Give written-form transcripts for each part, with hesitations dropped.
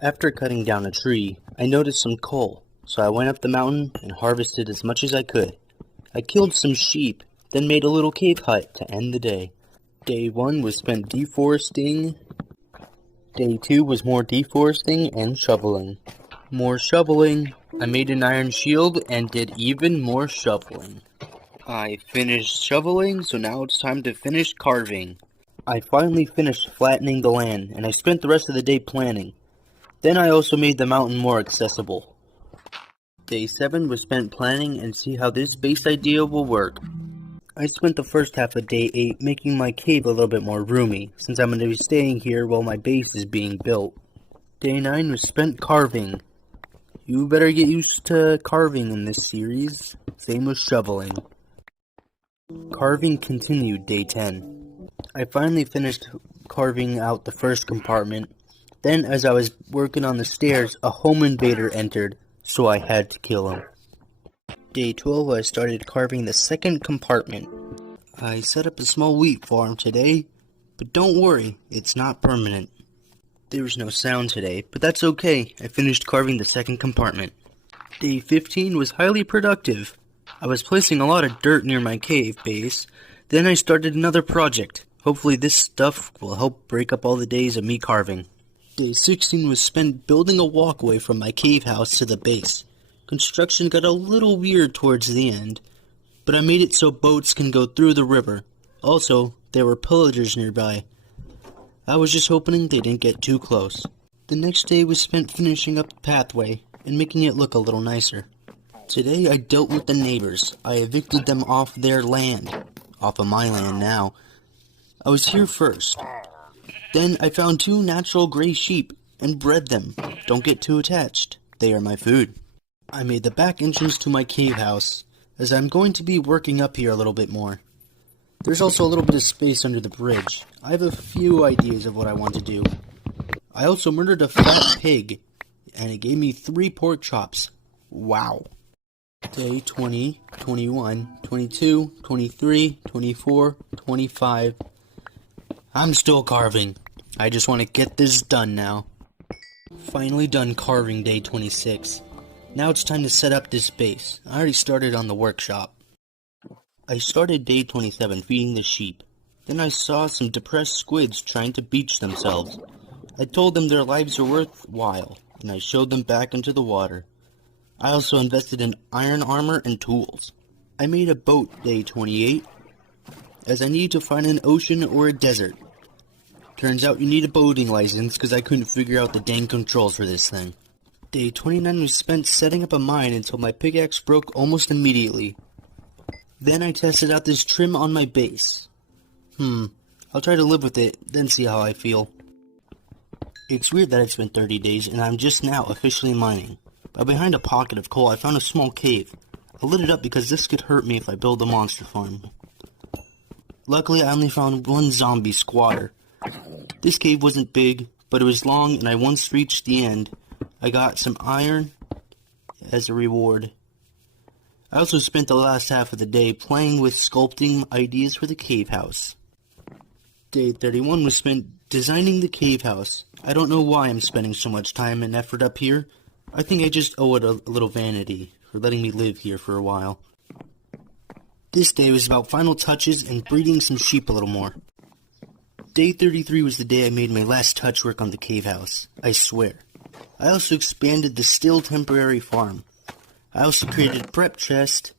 After cutting down a tree, I noticed some coal, so I went up the mountain and harvested as much as I could. I killed some sheep, then made a little cave hut to end the day. Day 1 was spent deforesting. Day 2 was more deforesting and shoveling. More shoveling. I made an iron shield and did even more shoveling. I finished shoveling, so now it's time to finish carving. I finally finished flattening the land, and I spent the rest of the day planning. Then I also made the mountain more accessible. Day 7 was spent planning and see how this base idea will work. I spent the first half of day 8 making my cave a little bit more roomy, since I'm going to be staying here while my base is being built. Day 9 was spent carving. You better get used to carving in this series. Same with shoveling. Carving continued day 10. I finally finished carving out the first compartment. Then, as I was working on the stairs, a home invader entered, so I had to kill him. Day 12, I started carving the second compartment. I set up a small wheat farm today, but don't worry, it's not permanent. There was no sound today, but that's okay. I finished carving the second compartment. Day 15 was highly productive. I was placing a lot of dirt near my cave base. Then I started another project. Hopefully this stuff will help break up all the days of me carving. Day 16 was spent building a walkway from my cave house to the base. Construction got a little weird towards the end, but I made it so boats can go through the river. Also, there were pillagers nearby. I was just hoping they didn't get too close. The next day was spent finishing up the pathway and making it look a little nicer. Today I dealt with the neighbors. I evicted them off their land. Off of my land now. I was here first. Then I found 2 natural gray sheep and bred them. Don't get too attached. They are my food. I made the back entrance to my cave house, as I'm going to be working up here a little bit more. There's also a little bit of space under the bridge. I have a few ideas of what I want to do. I also murdered a fat pig, and it gave me 3 pork chops. Wow. Day 20, 21, 22, 23, 24, 25. I'm still carving. I just want to get this done now. Finally done carving day 26. Now it's time to set up this base. I already started on the workshop. I started day 27 feeding the sheep. Then I saw some depressed squids trying to beach themselves. I told them their lives are worthwhile, and I showed them back into the water. I also invested in iron armor and tools. I made a boat day 28, as I need to find an ocean or a desert. Turns out you need a boating license because I couldn't figure out the dang controls for this thing. Day 29 was spent setting up a mine until my pickaxe broke almost immediately. Then I tested out this trim on my base. I'll try to live with it, then see how I feel. It's weird that it's been 30 days and I'm just now officially mining. But behind a pocket of coal I found a small cave. I lit it up because this could hurt me if I build a monster farm. Luckily I only found 1 zombie squatter. This cave wasn't big, but it was long and I once reached the end. I got some iron as a reward. I also spent the last half of the day playing with sculpting ideas for the cave house. Day 31 was spent designing the cave house. I don't know why I'm spending so much time and effort up here. I think I just owe it a little vanity for letting me live here for a while. This day was about final touches and breeding some sheep a little more. Day 33 was the day I made my last touch work on the cave house. I swear. I also expanded the still temporary farm. I also created a prep chest,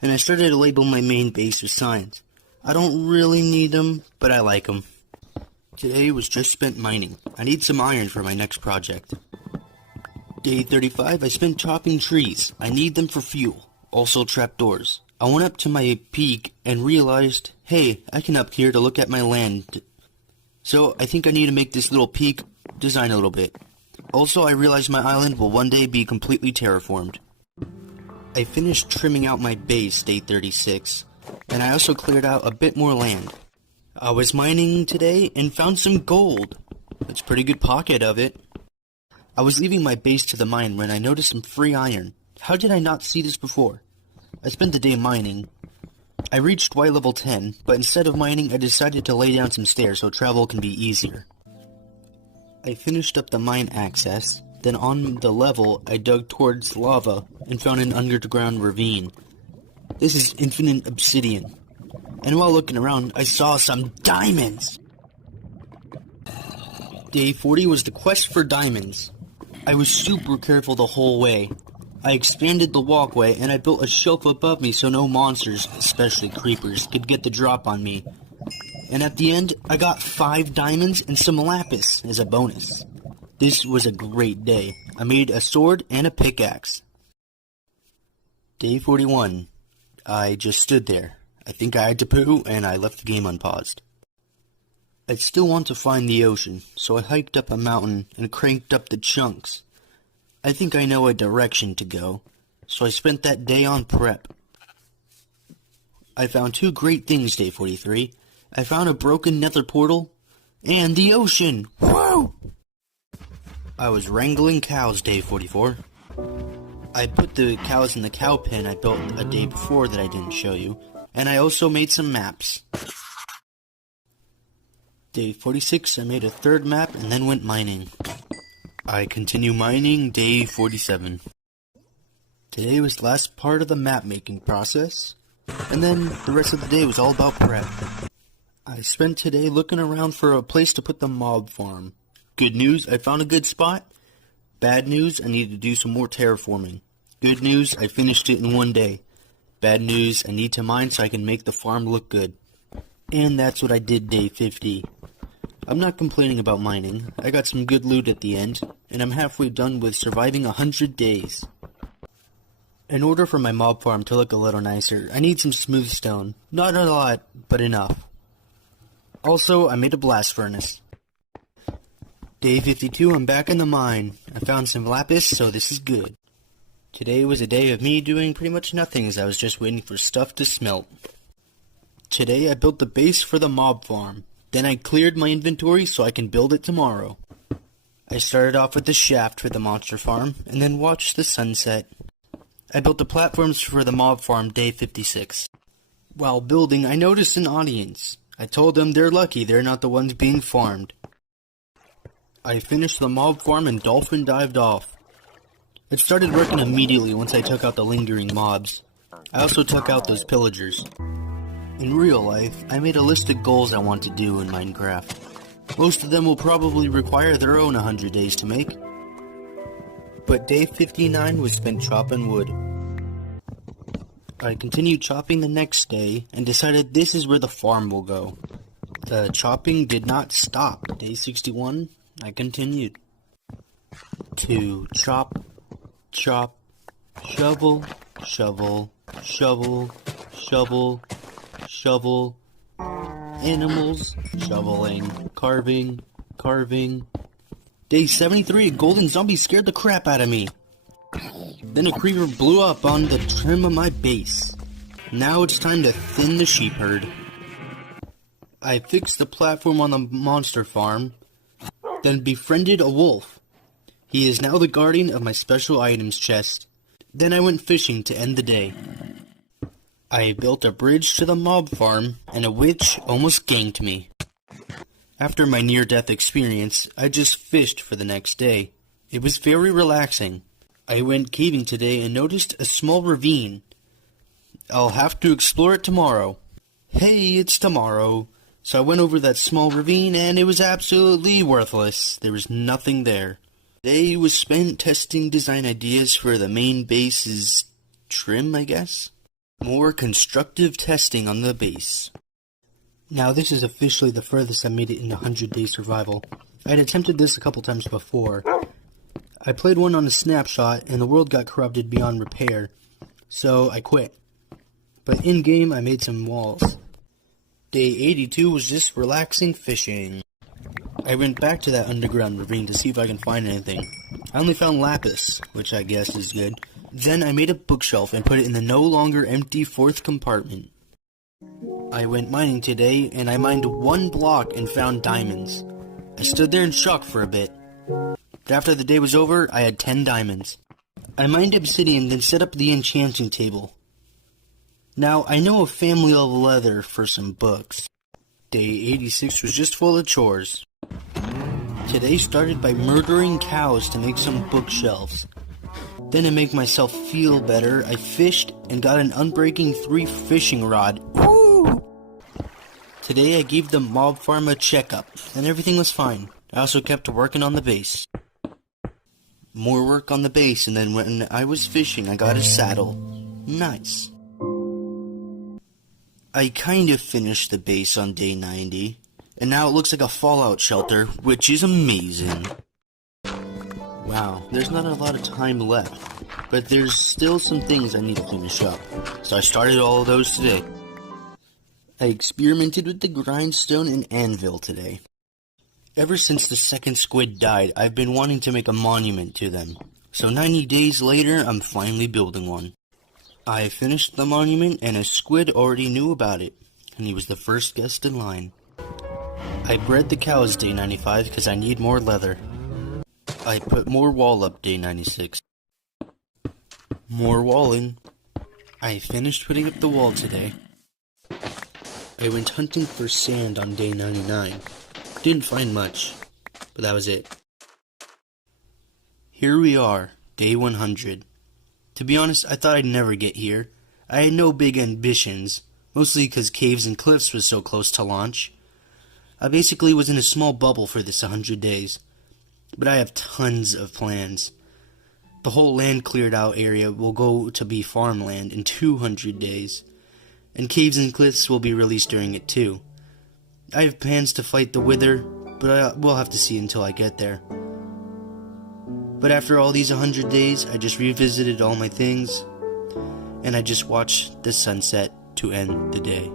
and I started to label my main base with signs. I don't really need them, but I like them. Today was just spent mining. I need some iron for my next project. Day 35, I spent chopping trees. I need them for fuel. Also trapdoors. I went up to my peak and realized, hey, I can up here to look at my land. So I think I need to make this little peak design a little bit. Also, I realized my island will one day be completely terraformed. I finished trimming out my base day 36, and I also cleared out a bit more land. I was mining today and found some gold. That's a pretty good pocket of it. I was leaving my base to the mine when I noticed some free iron. How did I not see this before? I spent the day mining. I reached Y level 10, but instead of mining I decided to lay down some stairs so travel can be easier. I finished up the mine access, then on the level I dug towards lava and found an underground ravine. This is infinite obsidian. And while looking around, I saw some diamonds! Day 40 was the quest for diamonds. I was super careful the whole way. I expanded the walkway and I built a shelf above me so no monsters, especially creepers, could get the drop on me. And at the end, I got 5 diamonds and some lapis as a bonus. This was a great day. I made a sword and a pickaxe. Day 41. I just stood there. I think I had to poo and I left the game unpaused. I still want to find the ocean, so I hiked up a mountain and cranked up the chunks. I think I know a direction to go, so I spent that day on prep. I found 2 great things day 43. I found a broken nether portal, and the ocean! Woo! I was wrangling cows day 44. I put the cows in the cow pen I built a day before that I didn't show you, and I also made some maps. Day 46, I made a 3rd map and then went mining. I continue mining day 47. Today was the last part of the map making process, and then the rest of the day was all about prep. I spent today looking around for a place to put the mob farm. Good news, I found a good spot. Bad news, I need to do some more terraforming. Good news, I finished it in 1 day. Bad news, I need to mine so I can make the farm look good. And that's what I did day 50. I'm not complaining about mining. I got some good loot at the end, and I'm halfway done with surviving 100 days. In order for my mob farm to look a little nicer, I need some smooth stone. Not a lot, but enough. Also, I made a blast furnace. Day 52, I'm back in the mine. I found some lapis, so this is good. Today was a day of me doing pretty much nothing as I was just waiting for stuff to smelt. Today I built the base for the mob farm. Then I cleared my inventory so I can build it tomorrow. I started off with the shaft for the monster farm, and then watched the sunset. I built the platforms for the mob farm day 56. While building, I noticed an audience. I told them they're lucky they're not the ones being farmed. I finished the mob farm and dolphin dived off. It started working immediately once I took out the lingering mobs. I also took out those pillagers. In real life, I made a list of goals I want to do in Minecraft. Most of them will probably require their own 100 days to make. But day 59 was spent chopping wood. I continued chopping the next day and decided this is where the farm will go. The chopping did not stop. Day 61, I continued. To chop, chop, shovel, shovel, shovel, shovel, shovel, animals, shoveling, carving, carving. Day 73, a golden zombie scared the crap out of me. Then a creeper blew up on the trim of my base. Now it's time to thin the sheep herd. I fixed the platform on the monster farm, then befriended a wolf. He is now the guardian of my special items chest. Then I went fishing to end the day. I built a bridge to the mob farm, and a witch almost ganked me. After my near-death experience, I just fished for the next day. It was very relaxing. I went caving today and noticed a small ravine. I'll have to explore it tomorrow. Hey, it's tomorrow. So I went over that small ravine and it was absolutely worthless. There was nothing there. Today was spent testing design ideas for the main base's trim, I guess? More constructive testing on the base. Now this is officially the furthest I made it in 100-day survival. I had attempted this a couple times before. I played one on a snapshot and the world got corrupted beyond repair, so I quit. But in-game I made some walls. Day 82 was just relaxing fishing. I went back to that underground ravine to see if I can find anything. I only found lapis, which I guess is good. Then I made a bookshelf and put it in the no longer empty 4th compartment. I went mining today and I mined 1 block and found diamonds. I stood there in shock for a bit. But after the day was over, I had 10 diamonds. I mined obsidian, then set up the enchanting table. Now, I know a family of leather for some books. Day 86 was just full of chores. Today started by murdering cows to make some bookshelves. Then to make myself feel better, I fished and got an Unbreaking 3 fishing rod. Woo! Today I gave the mob farm a checkup, and everything was fine. I also kept working on the base. More work on the base, and then when I was fishing, I got a saddle. Nice. I kind of finished the base on day 90, and now it looks like a fallout shelter, which is amazing. Wow, there's not a lot of time left, but there's still some things I need to finish up, so I started all of those today. I experimented with the grindstone and anvil today. Ever since the second squid died, I've been wanting to make a monument to them, so 90 days later, I'm finally building one. I finished the monument, and a squid already knew about it, and he was the first guest in line. I bred the cows day 95 because I need more leather. I put more wall up day 96. More walling. I finished putting up the wall today. I went hunting for sand on day 99. Didn't find much, but that was it. Here we are, day 100. To be honest, I thought I'd never get here. I had no big ambitions, mostly because Caves and Cliffs was so close to launch. I basically was in a small bubble for this 100 days, but I have tons of plans. The whole land cleared out area will go to be farmland in 200 days, and Caves and Cliffs will be released during it too. I have plans to fight the Wither, but we'll have to see until I get there. But after all these 100 days, I just revisited all my things, and I just watched the sunset to end the day.